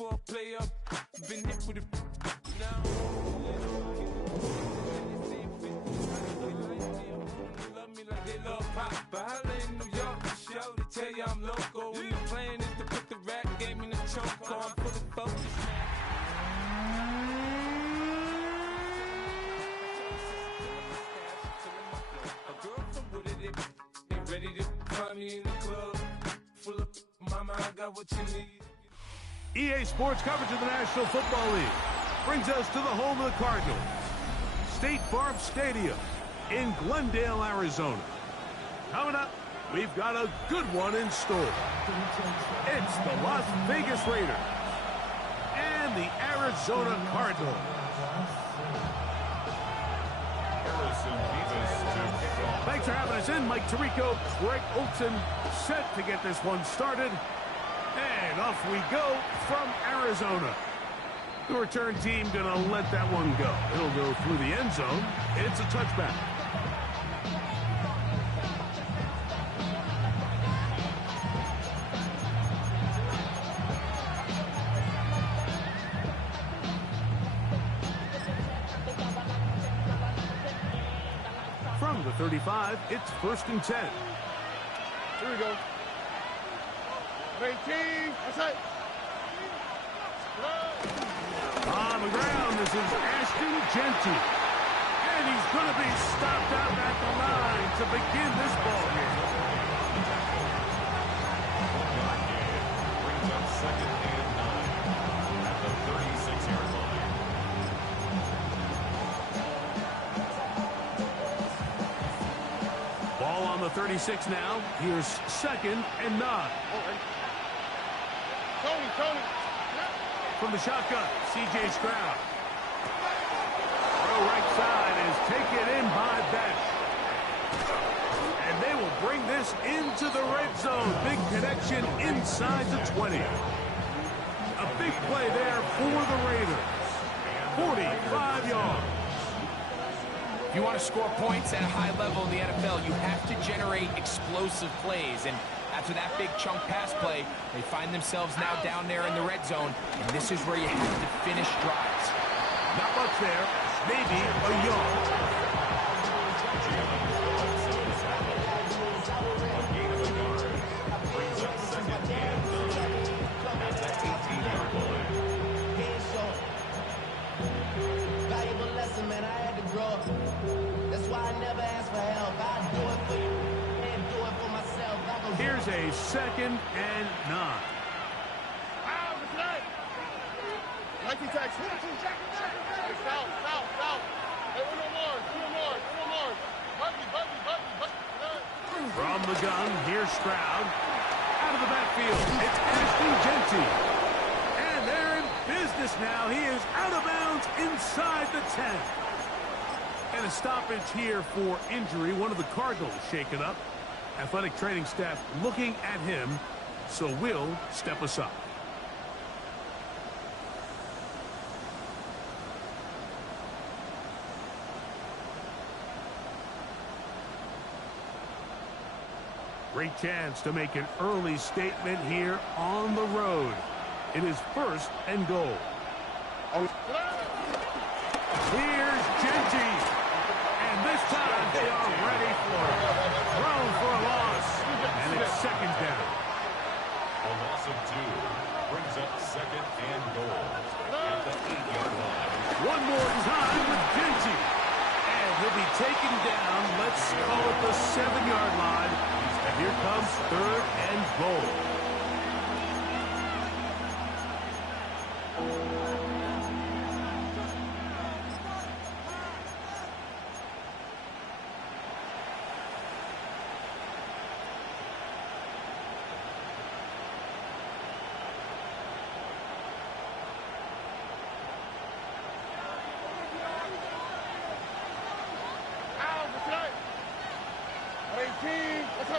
for a player. Been hit with it now. Love me like they love pop, but holla in New York, show to tell you I'm local. When the plan is to put the rap game in the choke on, full of focus. A girl from Wooded, ain't ready to find me in the club. Full of mama, I got what you need. EA Sports coverage of the National Football League brings us to the home of the Cardinals, State Farm Stadium in Glendale, Arizona. Coming up, we've got a good one in store. It's the Las Vegas Raiders and the Arizona Cardinals. Thanks for having us in. Mike Tirico, Greg Olson, set to get this one started. And off we go from Arizona. The return team gonna let that one go. It'll go through the end zone. It's a touchback. From the 35, it's 1st and 10. Here we go. 18, that's it. On the ground, this is Ashton Genty. And he's going to be stopped out at the line to begin this ball game. Brings up 2nd and 9 at the 36-yard line. Ball on the 36 now. Here's 2nd and 9. Tony. From the shotgun, C.J. Stroud. Throw right side is taken in by Beck. And they will bring this into the red zone. Big connection inside the 20. A big play there for the Raiders. 45 yards. If you want to score points at a high level in the NFL, you have to generate explosive plays. And after that big chunk pass play, they find themselves now down there in the red zone, and this is where you have to finish drives. Not much there, maybe a yard. Brings up 2nd and 9 at the 18-yard line. Valuable lesson, man, I had to grow up. That's why I never ask for help. I do it for you and do it for myself. Here's a 2nd and 9. Nike tax. Hey, foul. Hey, one more. Buggy. From the gun, here's Stroud. Out of the backfield, it's Ashton Genty. And they're in business now. He is out of bounds inside the 10. And a stoppage here for injury. One of the Cardinals shaken up. Athletic training staff looking at him, so we'll step aside. Great chance to make an early statement here on the road. It is 1st and goal. Here's Genty. And this time they are ready for it. Thrown for a loss. And it's 2nd down. A loss of 2 brings up 2nd and goal at the 8-yard line. One more time with Genty. And he'll be taken down. Let's call it the 7-yard line. And here comes 3rd and goal.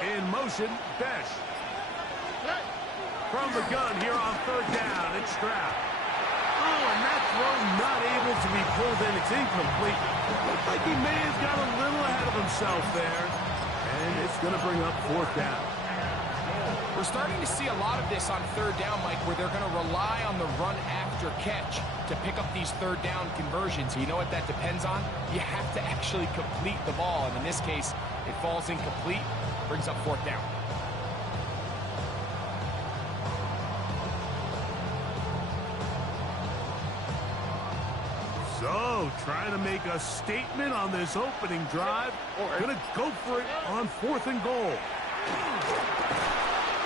In motion, Besh. From the gun here on 3rd down, it's Stroud. Oh, and that throw not able to be pulled in. It's incomplete. Looks like he may have got a little ahead of himself there. And it's going to bring up 4th down. We're starting to see a lot of this on third down, Mike, where they're going to rely on the run after catch to pick up these third down conversions. You know what that depends on? You have to actually complete the ball, and in this case, it falls incomplete, brings up fourth down. So, trying to make a statement on this opening drive. Gonna go for it on 4th and goal.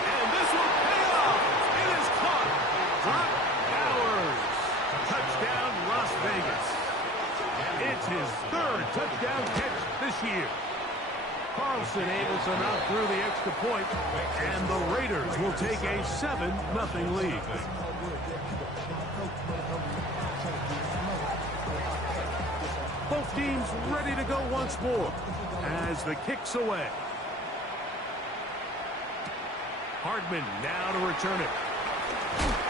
And this will pay off. It is caught. Brock Bowers. Touchdown, Las Vegas. It's his 3rd touchdown catch this year. Carlson able to knock through the extra point, and the Raiders will take a 7-0 lead. Both teams ready to go once more as the kick's away. Hardman now to return it.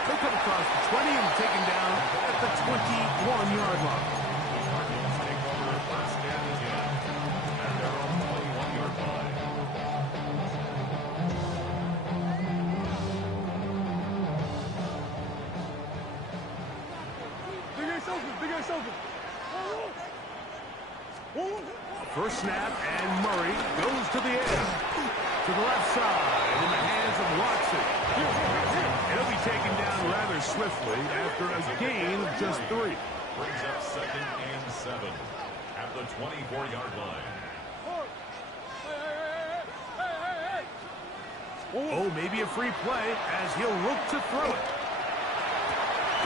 He'll come across the 20 and taken down at the 21-yard line. Take over first and 10 at their own 21-yard line. Big ass open, big ass open. First snap, and Murray goes to the air. To the left side, in the hands of Watson. He'll be taken down rather swiftly after a gain of just 3. Brings up 2nd and 7 at the 24-yard line. Oh, maybe a free play as he'll look to throw it.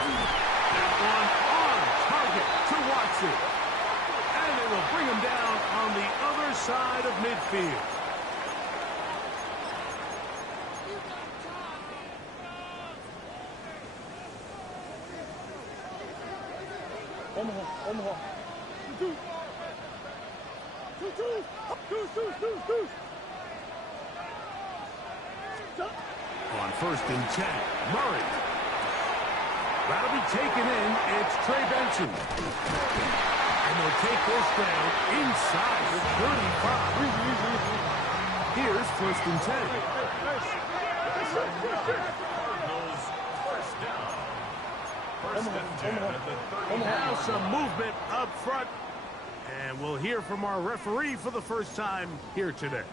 That one on target to Watson. And it will bring him down on the other side of midfield. Omaha. Two. On 1st and 10, Murray. That'll be taken in. It's Trey Benson. And they'll take this down inside the 35. Here's 1st and 10. Cardinals first down. First and 10 at the 30. Now some movement up front. And we'll hear from our referee for the first time here today.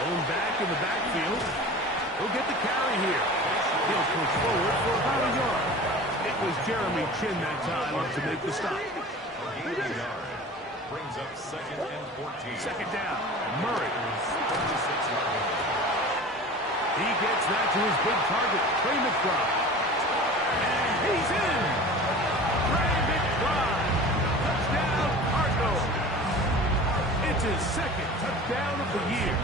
Going back in the backfield. He'll get the carry here. He'll push forward for about a yard. It was Jeremy Chin that time to make the stop. Brings up 2nd and 14. Second down. Murray. He gets that to his big target, Trey McBride. And he's in. Trey McBride. Touchdown, Cardinals. It's his 2nd touchdown of the year.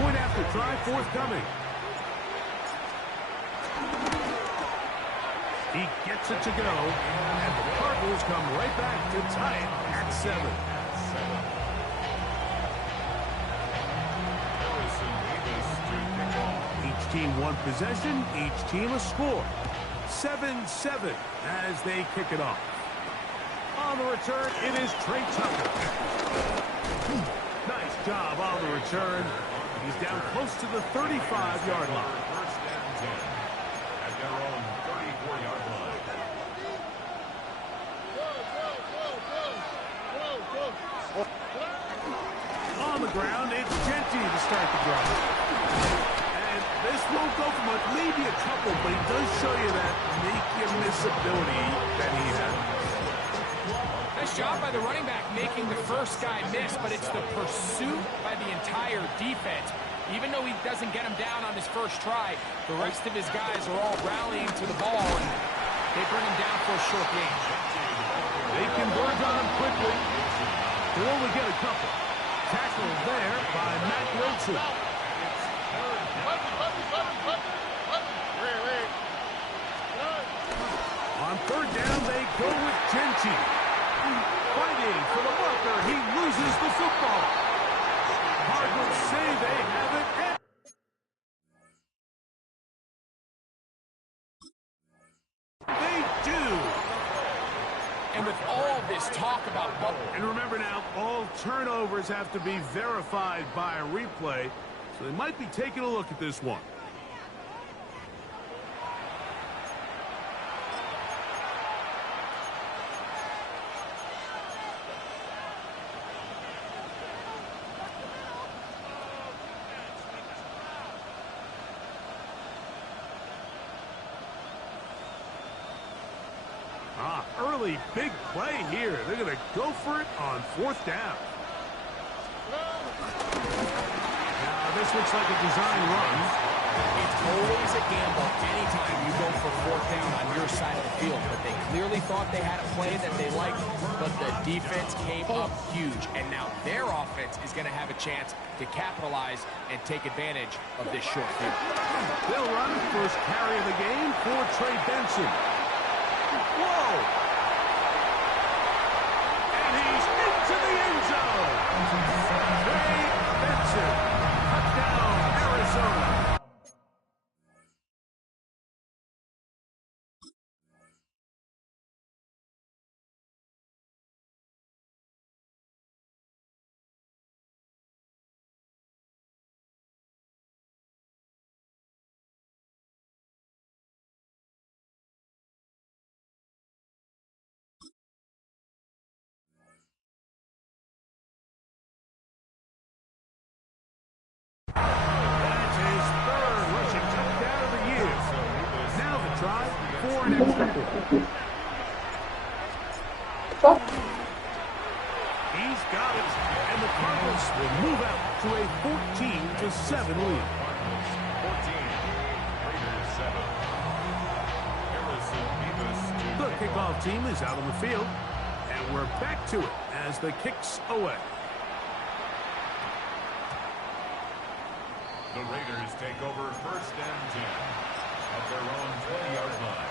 Point after try forthcoming. He gets it to go, and the Cardinals come right back to tie it at 7. Each team one possession, each team a score. 7-7 as they kick it off. On the return, it is Trey Tucker. Nice job on the return. He's down close to the 35-yard line. First and 10 at their own 34-yard line. On the ground, it's Genty to start the drive. And this won't go for much, maybe a couple, but it does show you that make-you-miss ability that he has. Nice job by the running back making the first guy miss, but it's the pursuit by the entire defense. Even though he doesn't get him down on his first try, the rest of his guys are all rallying to the ball, and they bring him down for a short gain. They converge on him quickly. He'll only get a couple. Tackled there by Matt Wilson. On 3rd down, they go with Genty. Fighting for the marker, he loses the football. Cardinals say they have it. And with all this talk about... And remember now, all turnovers have to be verified by a replay, so they might be taking a look at this one. Early big play here. They're going to go for it on 4th down. Now, this looks like a design run. It's always a gamble anytime you go for 4th down on your side of the field. But they clearly thought they had a play that they liked, but the defense came up huge. And now their offense is going to have a chance to capitalize and take advantage of this short field. They'll run first carry of the game for Trey Benson. Whoa! To the end zone. Trey Benson, touchdown, Arizona. That's his 3rd rushing touchdown of the year. Now the try for an extra point. He's got it, and the Cardinals will move out to a 14-7 lead. 14, Raiders 7. The kickoff team is out on the field, and we're back to it as the kicks away. The Raiders take over 1st and 10 at their own 20-yard line.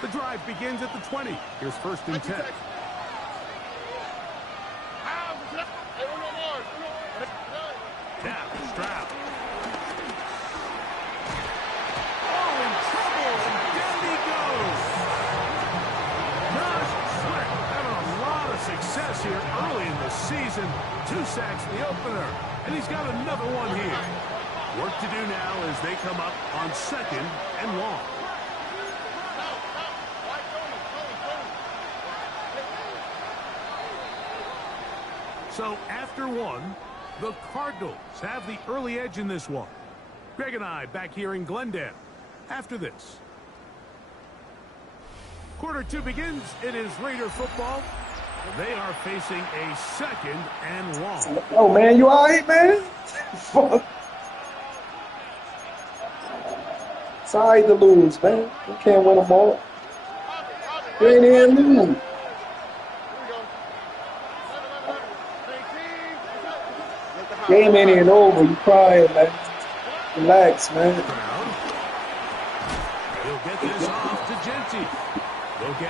The drive begins at the 20. Here's 1st and 10. Now, Stroud. Oh, in trouble, and down he goes. Josh Sweat having a lot of success here early in the season. 2 sacks in the opener, and he's got another one here. Work to do now as they come up on 2nd and long. So after 1, the Cardinals have the early edge in this one. Greg and I back here in Glendale after this. Quarter 2 begins. It is Raider football. They are facing a 2nd and long. Oh, man, you all right, man? Fuck. It's all right to lose, man. You can't win them all. You ain't here to lose. Game ain't even over. You crying, man. Relax, man. He'll get this off to Genty.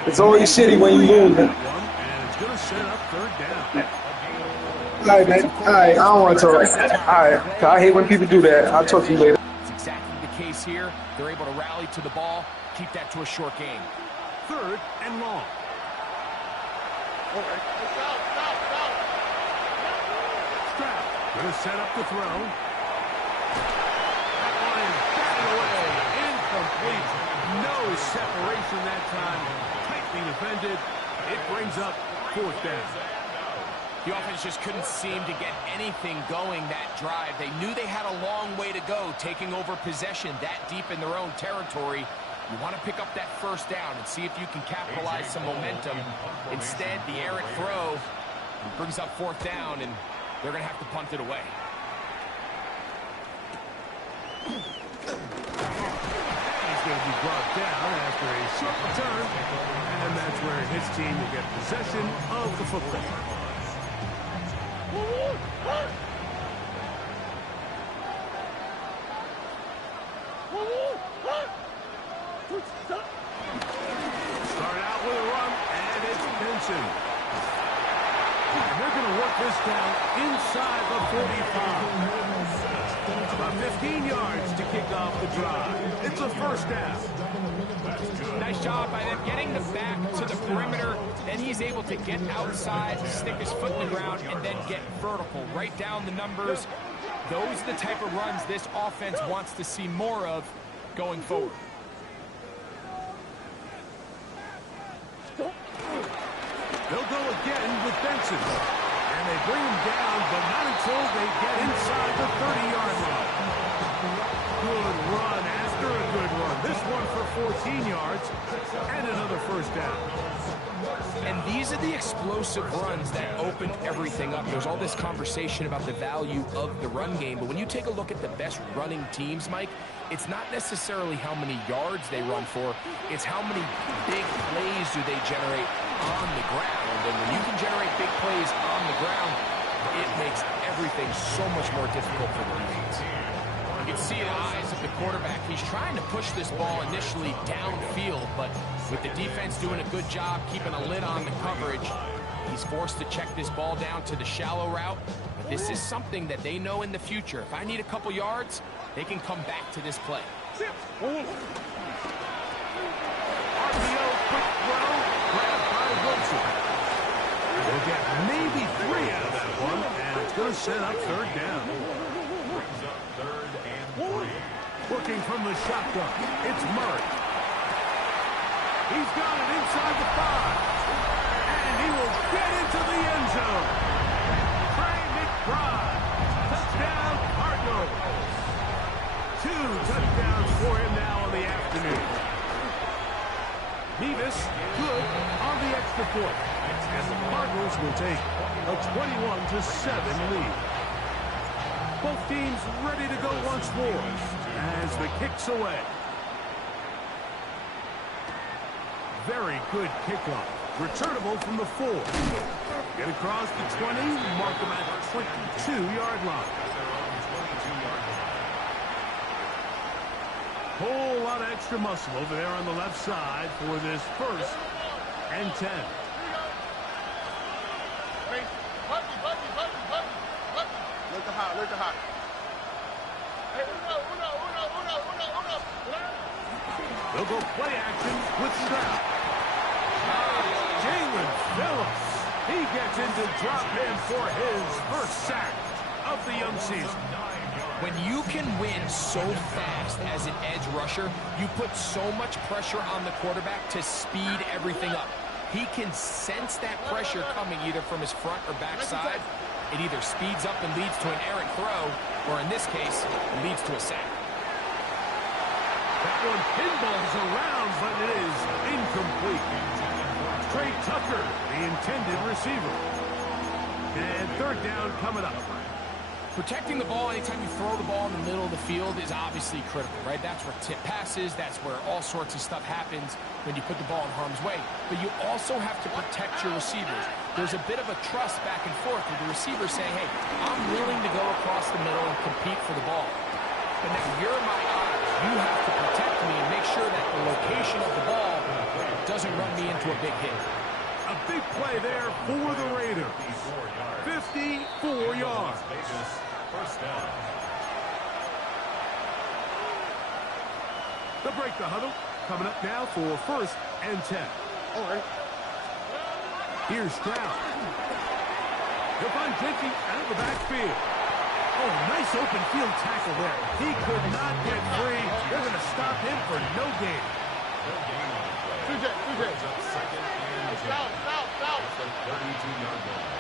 It's always shitty when you lose, man. And it's going to set up 3rd down. All right, man. All right, I don't want to talk. All right. I hate when people do that. I'll talk to you later. It's exactly the case here. They're able to rally to the ball, keep that to a short game. 3rd and long. Stroud going to set up the throw. That one is batted away. Incomplete. No separation that time. Tightly defended. It brings up 4th down. The offense just couldn't seem to get anything going that drive. They knew they had a long way to go, taking over possession that deep in their own territory. You want to pick up that 1st down and see if you can capitalize some momentum. Instead, the errant throw brings up 4th down, and they're going to have to punt it away. He's going to be brought down after a short return, and that's where his team will get possession of the football. Start out with a run, and it's Benson. And they're going to work this down inside the 45. About 15 yards to kick off the drive. It's a first down. Nice job by them getting the back to the perimeter. Then he's able to get outside, stick his foot in the ground, and then get vertical. Right down the numbers. Those are the type of runs this offense wants to see more of going forward. They'll go again with Benson. And they bring him down, but not until they get inside the 30-yard line. Good run after a good run. This one for 14 yards and another first down. And these are the explosive runs that open everything up. There's all this conversation about the value of the run game, but when you take a look at the best running teams, Mike, it's not necessarily how many yards they run for, it's how many big plays do they generate on the ground. And when you can generate big plays on the ground, it makes everything so much more difficult for the defense. You can see the eyes of the quarterback. He's trying to push this ball initially downfield, but with the defense doing a good job keeping a lid on the coverage, he's forced to check this ball down to the shallow route. But this is something that they know in the future. If I need a couple yards, they can come back to this play. RPO, quick throw, grabbed by Wilson. They'll get maybe 3 out of that one, and it's going to set up third down. Brings up 3rd and 3. Working from the shotgun, it's Murray. He's got it inside the 5. And he will get into the end zone. Trey McBride. Touchdown, Cardinals. 2 touchdowns for him now on the afternoon. Nevis, good on the extra point. And the Cardinals will take a 21-7 lead. Both teams ready to go once more as the kick's away. Very good kickoff. Returnable from the 4. Get across the 20, mark them at the 22-yard line. Whole lot of extra muscle over there on the left side for this 1st and 10. Look hot, look hot. Hey, They'll go play action with Stroud. Jalen Phillips. He gets into drop in for his first sack of the young season. When you can win so fast as an edge rusher, you put so much pressure on the quarterback to speed everything up. He can sense that pressure coming either from his front or back side. It either speeds up and leads to an errant throw, or in this case, leads to a sack. That one pinballs around, but it is incomplete. Trey Tucker, the intended receiver. And third down coming up. Protecting the ball anytime you throw the ball in the middle of the field is obviously critical, right? That's where tip passes, that's where all sorts of stuff happens when you put the ball in harm's way. But you also have to protect your receivers. There's a bit of a trust back and forth with the receiver saying, hey, I'm willing to go across the middle and compete for the ball. But now you're my eyes. You have to protect me and make sure that the location of the ball doesn't run me into a big hit. A big play there for the Raiders. 54 yards. First down. They'll break the huddle. Coming up now for 1st and 10. All right. Here's Stroud. He'll find Genty out of the backfield. Oh, nice open field tackle there. He could not get free. They're going to stop him for no gain. No gain on the play. TJ. Brings up 2nd and 10. Foul. At the 32-yard line.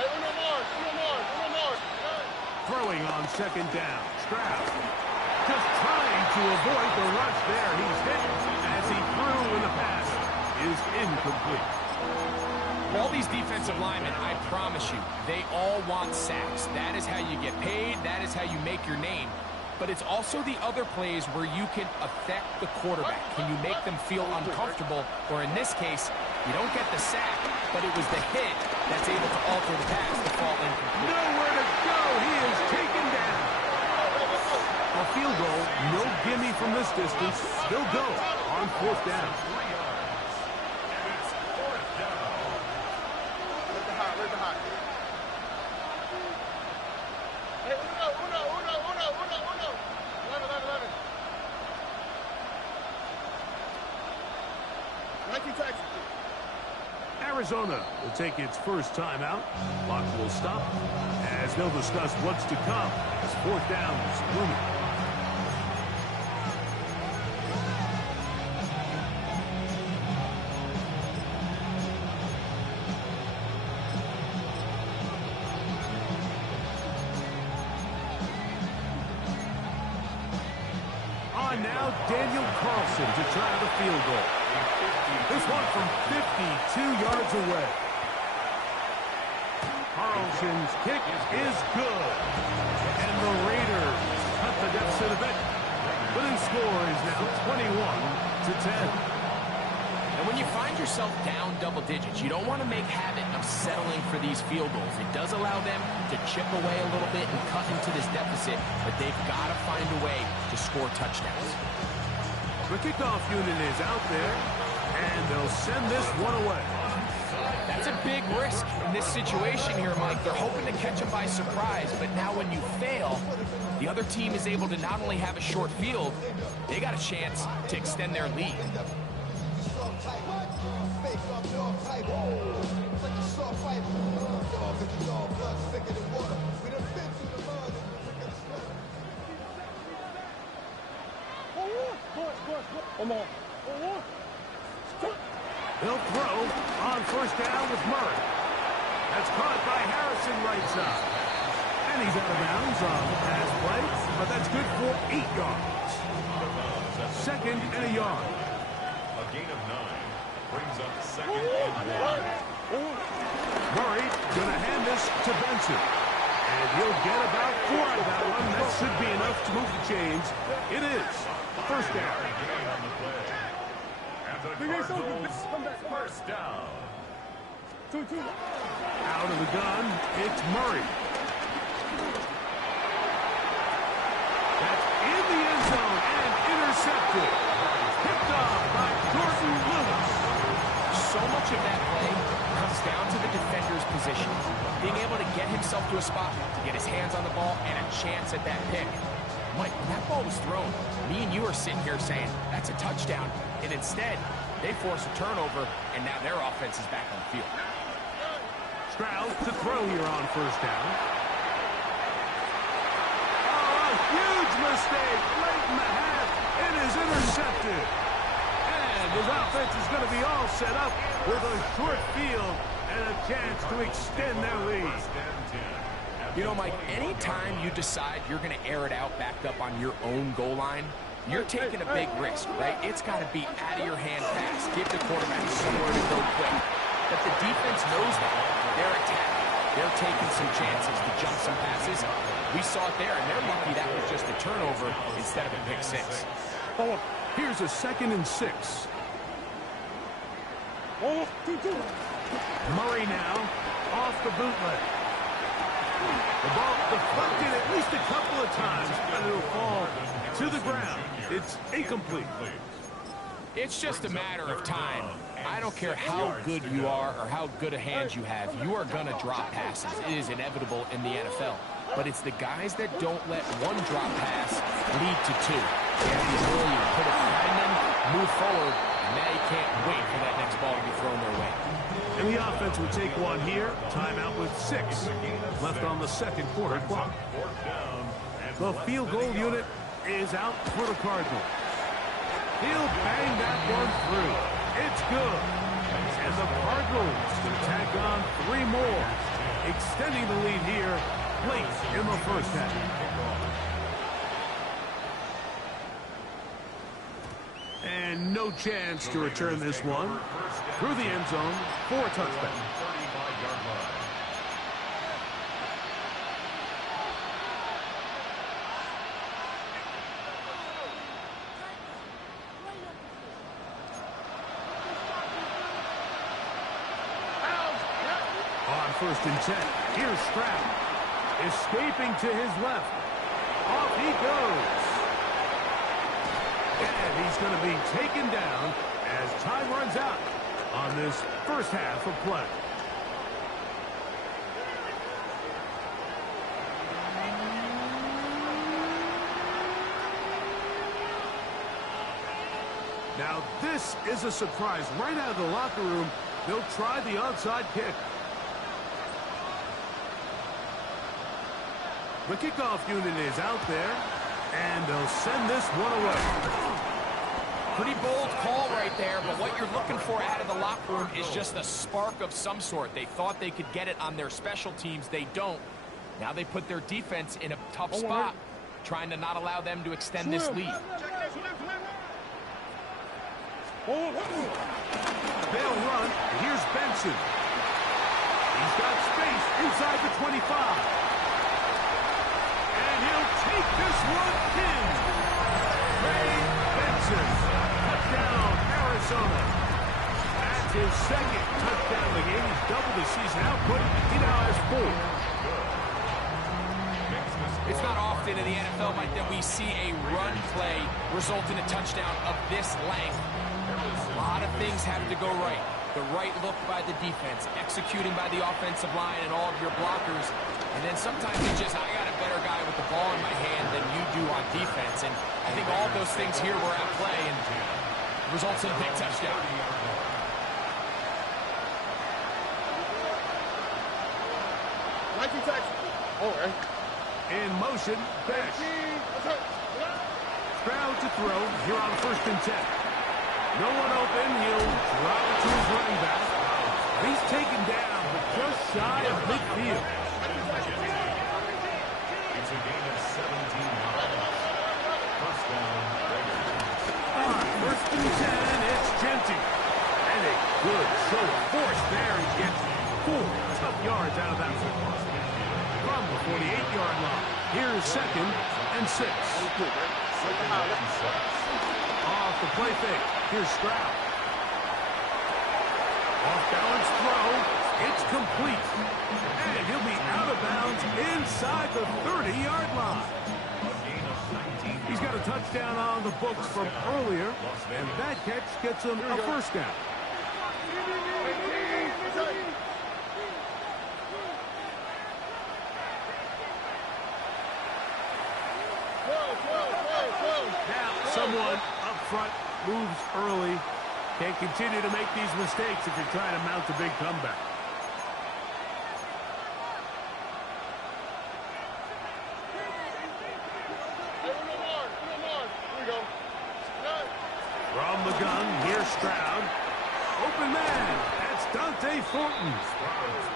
Hey, uno more. Throwing on 2nd down. Stroud just trying to avoid the rush there. He's hit as he threw, and the pass is incomplete. All these defensive linemen, I promise you, they all want sacks. That is how you get paid. That is how you make your name. But it's also the other plays where you can affect the quarterback. Can you make them feel uncomfortable? Or in this case, you don't get the sack, but it was the hit that's able to alter the pass to fall incomplete. Nowhere to go. He is taken down. A field goal, no gimme from this distance. They'll go on 4th down. Look hot. Arizona will take its first timeout. Clock will stop as they'll discuss what's to come as fourth down is looming. On now, Daniel Carlson to try the field goal. This one from 52 yards away. Carlson's kick is good. And the Raiders cut the deficit a bit. The new score is now 21-10. And when you find yourself down double digits, you don't want to make habit of settling for these field goals. It does allow them to chip away a little bit and cut into this deficit, but they've got to find a way to score touchdowns. The kickoff unit is out there, and they'll send this one away. That's a big risk in this situation here, Mike. They're hoping to catch them by surprise, but now when you fail, the other team is able to not only have a short field, they got a chance to extend their lead. He'll throw on first down with Murray. That's caught by Harrison right side. And he's out of bounds on the pass play, but that's good for 8 yards. Second and a yard. A gain of 9 brings up second and 1. Murray gonna hand this to Benson. And he'll get about 4 out of that one. That should be enough to move the chains. It is first down. First down. Out of the gun, it's Murray. That's in the end zone and intercepted. Picked off by Jordan Lewis. So much of that play comes down to the defender's position. Being able to get himself to a spot, to get his hands on the ball, and a chance at that pick. Mike, when that ball was thrown, me and you are sitting here saying, that's a touchdown. And instead, they force a turnover, and now their offense is back on the field. Stroud to throw here on first down. Oh, a huge mistake late in the half. It is intercepted. And his offense is going to be all set up with a short field and a chance to extend their lead. You know, Mike, anytime you decide you're going to air it out backed up on your own goal line, you're taking a big risk, right? It's got to be out-of-your-hand pass. Give the quarterback somewhere to go quick. But the defense knows that. They're attacking. They're taking some chances to jump some passes. We saw it there, and they're lucky that was just a turnover instead of a pick six. Here's a 2nd and 6. Murray now off the bootleg. The ball deflected at least a couple of times, but it'll fall to the ground. It's incomplete. It's just a matter of time. I don't care how good you are or how good a hand you have, you are going to drop passes. It is inevitable in the NFL. But it's the guys that don't let one drop pass lead to 2. They have the ability to put it behind them, move forward, and now you can't wait for that next ball to be thrown their way. And the offense will take one here. Timeout with 6 left on the second quarter clock. The field goal unit is out for the Cardinals. He'll bang that one through. It's good. And the Cardinals can tack on 3 more, extending the lead here late in the first half. And no chance to return this one through the end zone for a touchback. On 1st and 10, here's Stroud. Escaping to his left. Off he goes. And he's going to be taken down as time runs out on this first half of play. Now, this is a surprise. Right out of the locker room, they'll try the onside kick. The kickoff unit is out there, and they'll send this one away. Pretty bold call right there, but what you're looking for out of the locker room is just a spark of some sort. They thought they could get it on their special teams. They don't. Now they put their defense in a tough spot, trying to not allow them to extend this lead. They'll run. Here's Benson. He's got space inside the 25. And he'll take this one in. Ray Benson. Touchdown, Arizona. That's his second touchdown of the game. He's doubled the season output. He now has 4. It's not often in the NFL, Mike, that we see a run play result in a touchdown of this length. A lot of things have to go right. The right look by the defense, executing by the offensive line and all of your blockers. And then sometimes it's just, I got a better guy with the ball in my hand than you do on defense. And I think all of those things here were at play and results in a big touchdown. Nike tax. Oh, right. In motion, Besh. Stroud to throw here on 1st and 10. No one open. He'll drop it to his running back. He's taken down, but just shy of midfield. It's a gain of 17 yards. First down, On 1st and 10, it's Genty. And a good show of force there. He gets 4 tough yards out of that one. From the 48-yard line. Here's 2nd and 6. Off the play fake. Here's Stroud. Off-balance throw. It's complete. And he'll be out of bounds inside the 30-yard line. He's got a touchdown on the books from earlier, and that catch gets him a first down. Now, someone up front moves early. Can't continue to make these mistakes if you're trying to mount a big comeback. From the gun, here's Stroud. Open man. That's Dante Thornton.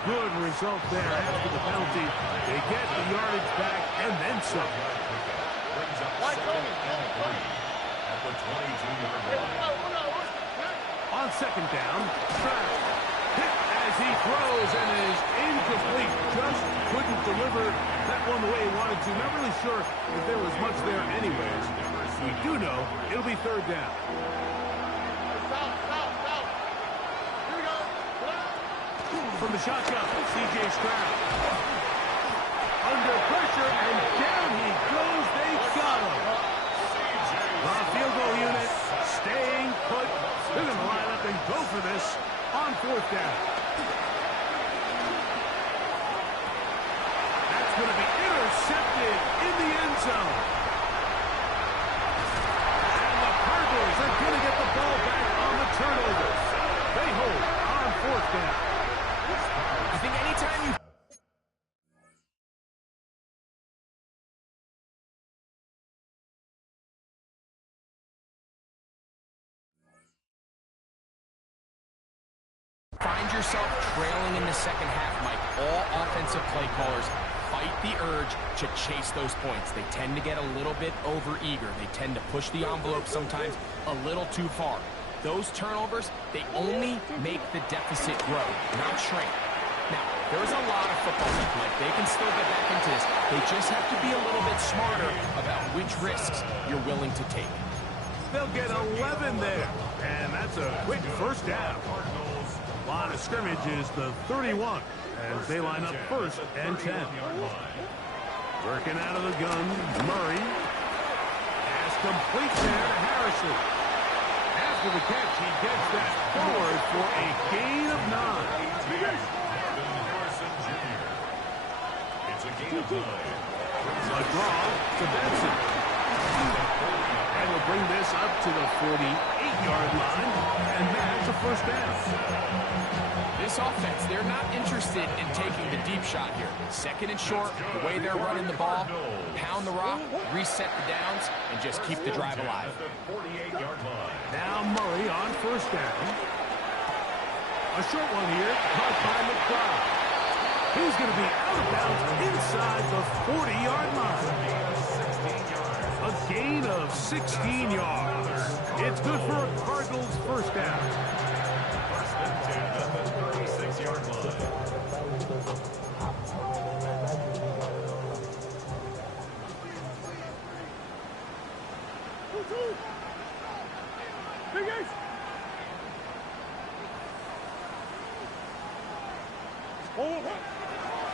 Good result there after the penalty. They get the yardage back and then some. On 2nd down, Stroud hit as he throws and is incomplete. Just couldn't deliver that one the way he wanted to. Not really sure if there was much there anyways. We do know it'll be 3rd down. From the shotgun, C.J. Stroud. Under pressure, and down he goes. They got him. The field goal unit staying put. They're going to line up and go for this on 4th down. That's going to be intercepted in the end zone. And the Cardinals are going to get the ball back on the turnover. They hold on 4th down. I think anytime you... find yourself trailing in the second half, Mike, all offensive play callers fight the urge to chase those points. They tend to get a little bit over-eager. They tend to push the envelope sometimes a little too far. Those turnovers, they only make the deficit grow, not shrink. Now, there's a lot of football left, Mike. They can still get back into this. They just have to be a little bit smarter about which risks you're willing to take. They'll get 11 there, and that's a quick first down. Line of scrimmage is the 31 as they line up 1st and 10. Working out of the gun, Murray. Pass complete there to Harrison. After the catch, he gets that forward for a gain of 9. It's a gain of 9. A draw to Benson. And will bring this up to the 48 8-yard line, and that's a first down. This offense, they're not interested in taking the deep shot here. Second and short, the way they're running the ball, pound the rock, reset the downs, and just keep the drive alive. Now Murray on first down. A short one here, caught by McBride. He's going to be out of bounds inside the 40-yard line. A gain of 16 yards. It's good for a Cardinals first down. First and 10 at the 36-yard line.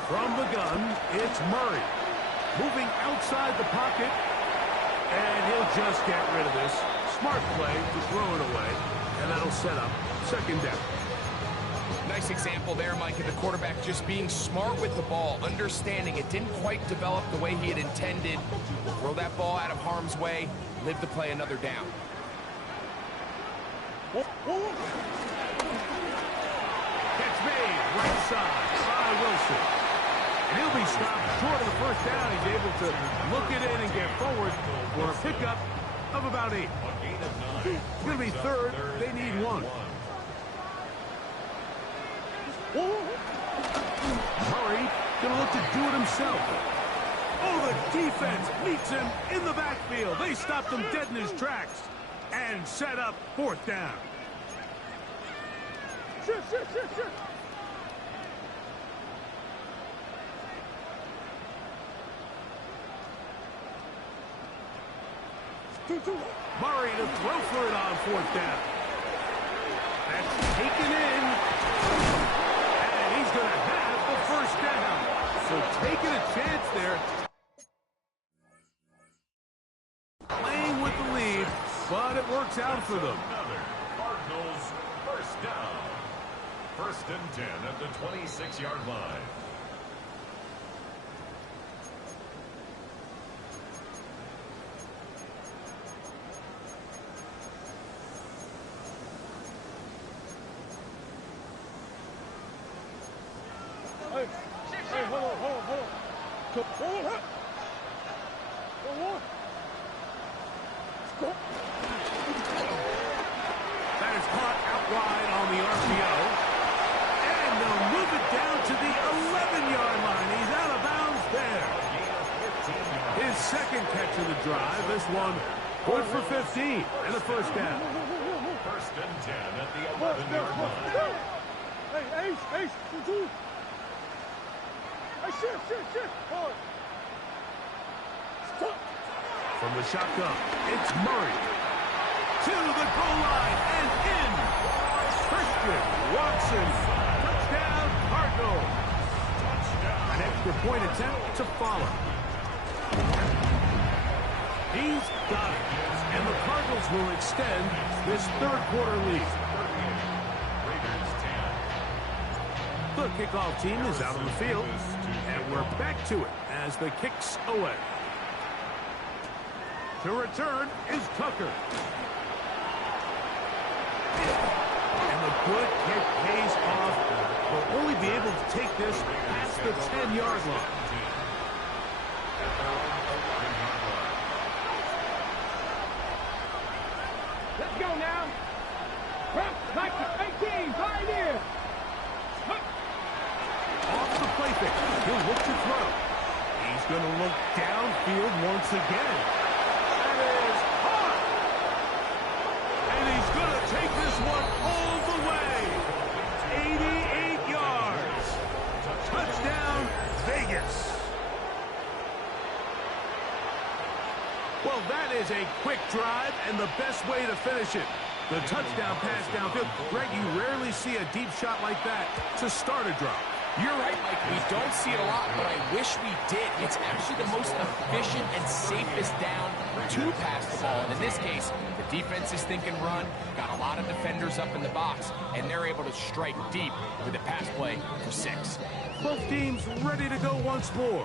From the gun, it's Murray. Moving outside the pocket. And he'll just get rid of this. Smart play to throw it away. And that'll set up second down. Nice example there, Mike, of the quarterback just being smart with the ball, understanding it didn't quite develop the way he had intended. Throw that ball out of harm's way, live to play another down. Catch made, right side by Wilson. And he'll be stopped short of the first down. He's able to look it in and get forward for a pickup of about 8. It's going to be third. They need 1. Murray going to look to do it himself. Oh, the defense meets him in the backfield. They stopped him dead in his tracks and set up fourth down. Murray to throw for it on fourth down. That's taken in. And he's going to have the first down. So taking a chance there. Playing with the lead, but it works out for them. Another Cardinals first down. First and 10 at the 26-yard line. That is caught out wide on the RPO. And they'll move it down to the 11-yard line. He's out of bounds there. His second catch of the drive. This one good for 15 and a first down. First and 10 at the 11-yard line. Hey, Ace, two. Hey, shit. Hard. Stop. From the shotgun, it's Murray. To the goal line and in. Christian Watson. Touchdown, Cardinals. An extra point attempt to follow. He's got it. And the Cardinals will extend this third quarter lead. The kickoff team is out on the field. And we're back to it as the kick's away. To return is Tucker. And the good kick pays off. They'll only be able to take this past the 10-yard line. Let's go now. Like the 18, right here. Off the play fake. He'll look to throw. He's going to look downfield once again. That is hard. And he's going to take this one all the way. 88 yards. Touchdown, Vegas. Well, that is a quick drive and the best way to finish it. The touchdown pass downfield. Greg, you rarely see a deep shot like that to start a drive. You're right, Mike. We don't see it a lot, but I wish we did. It's actually the most efficient and safest down to pass the ball. And in this case, the defense is thinking run, got a lot of defenders up in the box, and they're able to strike deep with a pass play for 6. Both teams ready to go once more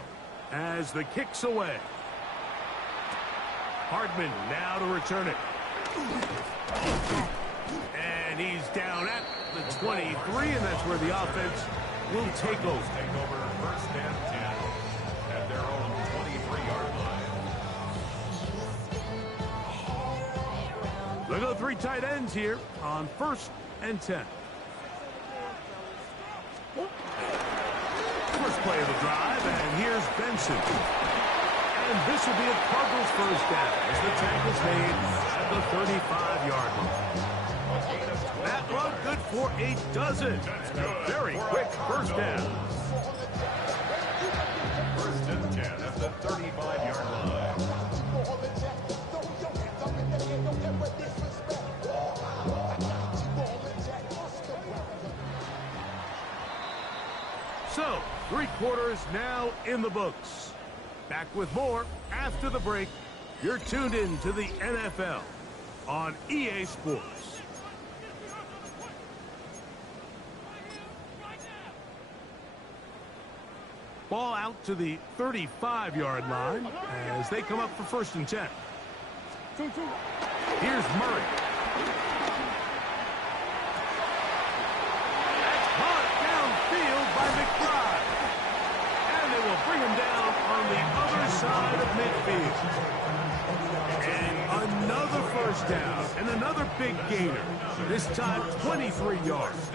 as the kick's away. Hardman now to return it. And he's down at the 23, and that's where the offense will take over. Take over first and 10 at their own 23-yard line. They'll go 3 tight ends here on first and 10. First play of the drive, and here's Benson. And this will be a Cardinals first down as the tackle's made at the 35-yard line. That run good for a dozen. And a very quick first down. First and 10 at the 35-yard line. So, 3 quarters now in the books. Back with more after the break. You're tuned in to the NFL on EA Sports. Ball out to the 35-yard line as they come up for first and 10. Here's Murray. That's caught downfield by McBride. And they will bring him down on the other side of midfield. And another first down and another big gainer. This time 23 yards.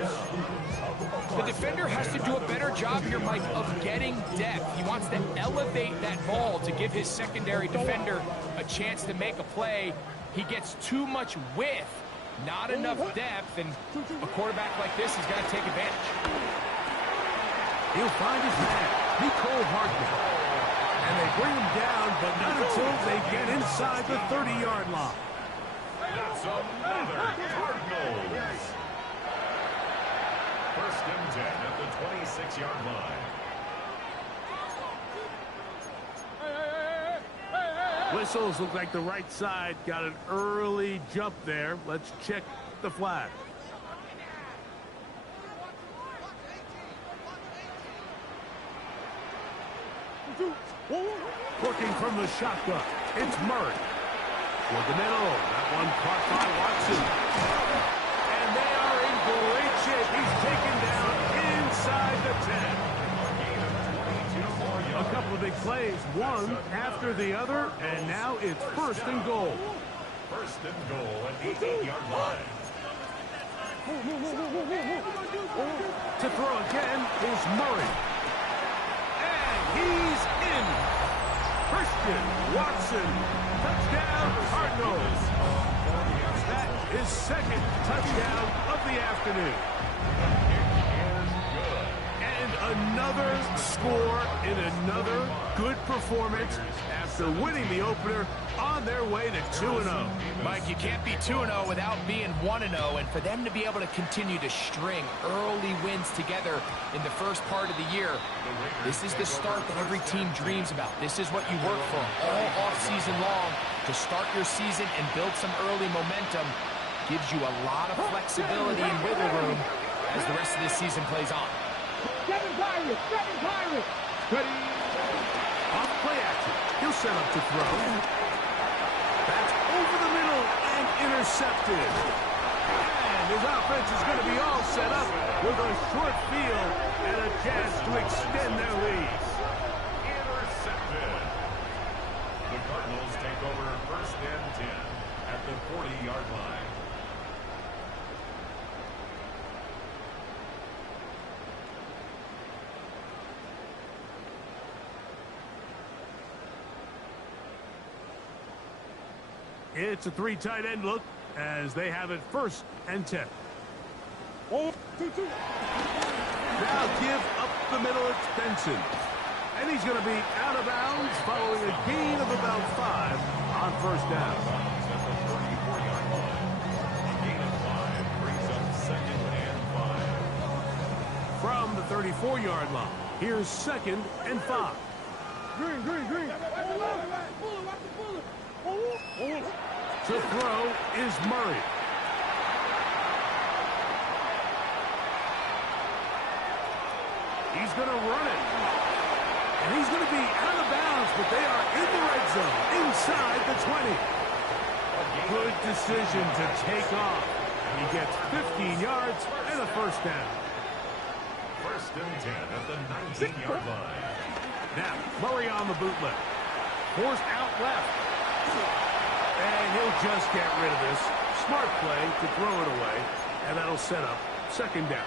The defender has to do a better job here, Mike, of getting depth. He wants to elevate that ball to give his secondary defender a chance to make a play. He gets too much width, not enough depth, and a quarterback like this has got to take advantage. He'll find his man, Nicole Hartman. And they bring him down, but not until they get inside the 30-yard line. That's another Cardinals. First and 10 at the 26-yard line. Whistles look like the right side got an early jump there. Let's check the flag. Working from the shotgun, it's Murray. Toward the middle, that one caught by Watson. And they are in great shape. He's taken down inside the 10. A couple of big plays, one after the other, and now it's first and goal. First and goal at the 8-yard line. To throw again is Murray. And he's in. Christian Watson. Touchdown, Cardinals. That is second touchdown of the afternoon. And another score in another good performance after winning the opener on their way to 2-0. Mike, you can't be 2-0 without being 1-0, and for them to be able to continue to string early wins together in the first part of the year, this is the start that every team dreams about. This is what you work for all offseason long to start your season and build some early momentum. Gives you a lot of flexibility and wiggle room as the rest of this season plays on. Seven Pirates! Ready? Off play action. He'll set up to throw. That's over the middle and intercepted. And his offense is going to be all set up with a short field and a chance to extend their lead. Intercepted. The Cardinals take over first and 10 at the 40-yard line. It's a 3 tight end look as they have it first and 10. Now give up the middle, it's Benson. And he's going to be out of bounds following a gain of about 5 on first down. At the 34-yard line. A gain of 5 brings up second and 5. From the 34-yard line, here's second and 5. Green. To throw is Murray. He's going to run it. And he's going to be out of bounds, but they are in the red zone, inside the 20. A gain Good decision to take off. He gets 15 yards and a first down. First and 10 at the 19-yard line. Now, Murray on the bootleg. Forced out left. And he'll just get rid of this. Smart play to throw it away. And that'll set up second down.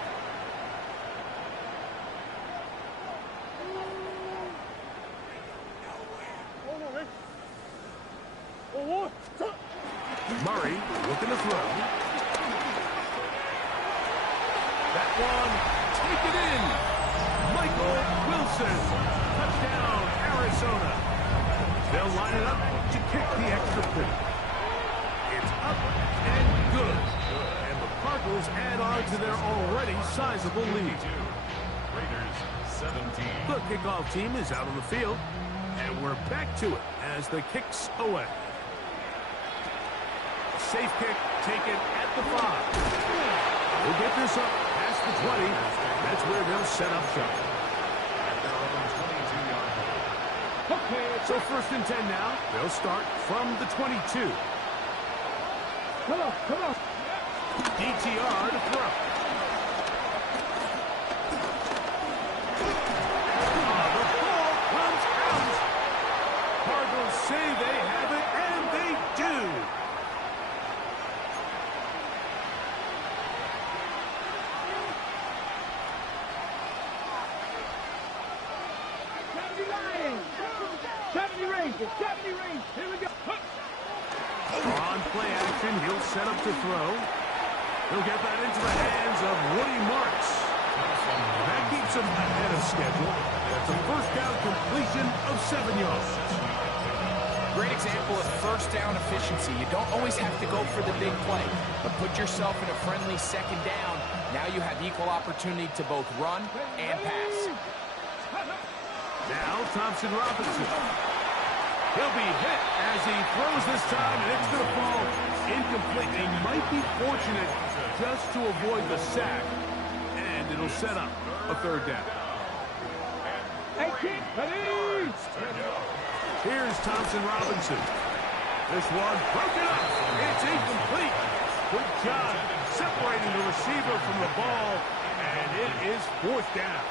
Murray looking to throw. That one, take it in. Michael Wilson. Touchdown, Arizona. They'll line it up to kick the extra point. It's up and good. And the Cardinals add on to their already sizable lead. Raiders 17. The kickoff team is out on the field. And we're back to it as the kick's away. Safe kick taken at the 5. We'll get this up past the 20. That's where they'll set up shop. At their own 22-yard line. So first and 10 now. They'll start from the 22. Come on. DTR to throw. The ball comes out. Cardinals say they have it, and they do. Here we go. On play action, he'll set up to throw. He'll get that into the hands of Woody Marks. That keeps him ahead of schedule. That's a first down completion of 7 yards. Great example of first down efficiency. You don't always have to go for the big play, but put yourself in a friendly second down. Now you have equal opportunity to both run and pass. Now Thompson Robinson. He'll be hit as he throws this time, and it's going to fall incomplete. They might be fortunate just to avoid the sack, and it'll set up a third down. Here's Thompson Robinson. This one broken up. It's incomplete. Good job separating the receiver from the ball, and it is fourth down.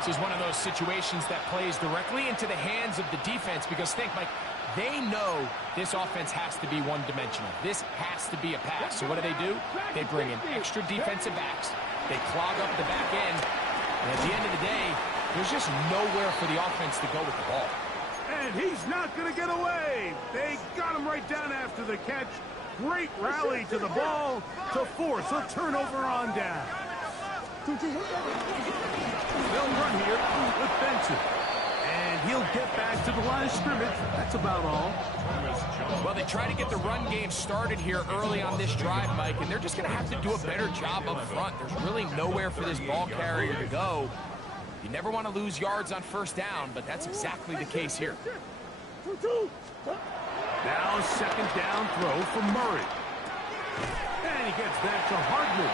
This is one of those situations that plays directly into the hands of the defense because think, Mike, they know this offense has to be one-dimensional. This has to be a pass. So what do? They bring in extra defensive backs. They clog up the back end. And at the end of the day, there's just nowhere for the offense to go with the ball. And he's not going to get away. They got him right down after the catch. Great rally to the ball to force a turnover on down. They'll run here with Benson. And he'll get back to the line of scrimmage. That's about all. Well, they try to get the run game started here early on this drive, Mike, and they're just going to have to do a better job up front. There's really nowhere for this ball carrier to go. You never want to lose yards on first down, but that's exactly the case here. Now a second down throw from Murray. And he gets that to Hardman.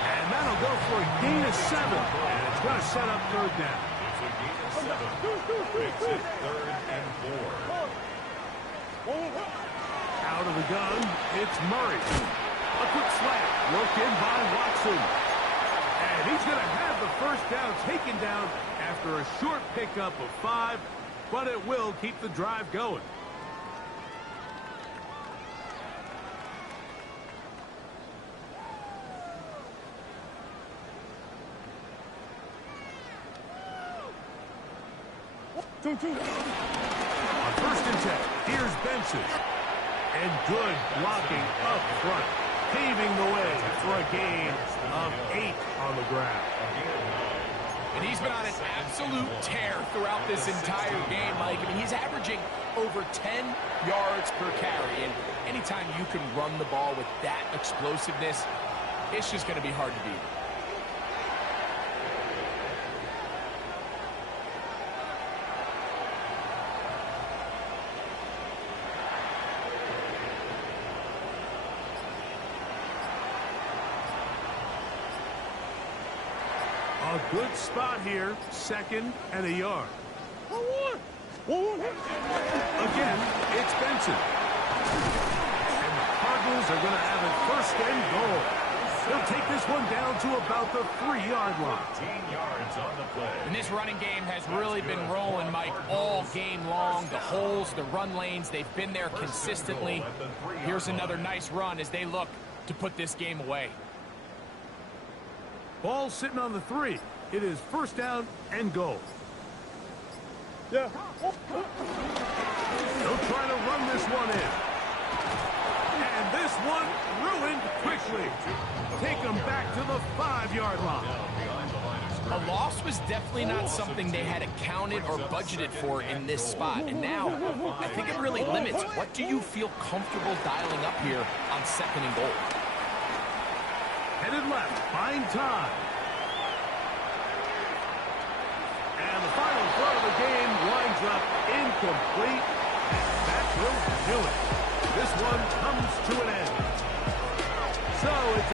And that'll go for a gain of 7. And it's going to set up third down. It's a gain of 7. Makes it 3rd and 4. Out of the gun, it's Murray. A quick slant, worked in by Watson. And he's going to have the first down taken down after a short pickup of 5, but it will keep the drive going. On first and 10, here's Benson. And good blocking up front, paving the way for a gain of 8 on the ground. And he's been on an absolute tear throughout this entire game, Mike. I mean, he's averaging over 10 yards per carry. And anytime you can run the ball with that explosiveness, it's just going to be hard to beat. A good spot here, 2nd and a yard. Again, it's Benson. are going to have it first and goal. They'll take this one down to about the 3-yard line. 15 yards on the play. And this running game has really been rolling, Mike, all game long. The holes, the run lanes, they've been there consistently. Here's another nice run as they look to put this game away. Ball sitting on the 3. It is first down and goal. Yeah. They'll try to run this one in. And this one ruined quickly. Take them back to the 5-yard line. A loss was definitely not something they had accounted or budgeted for in this spot. And now, I think it really limits what do you feel comfortable dialing up here on 2nd and goal. Headed left, buying time. And the final throw of the game winds up incomplete. And that will do it. This one comes to an end. So it's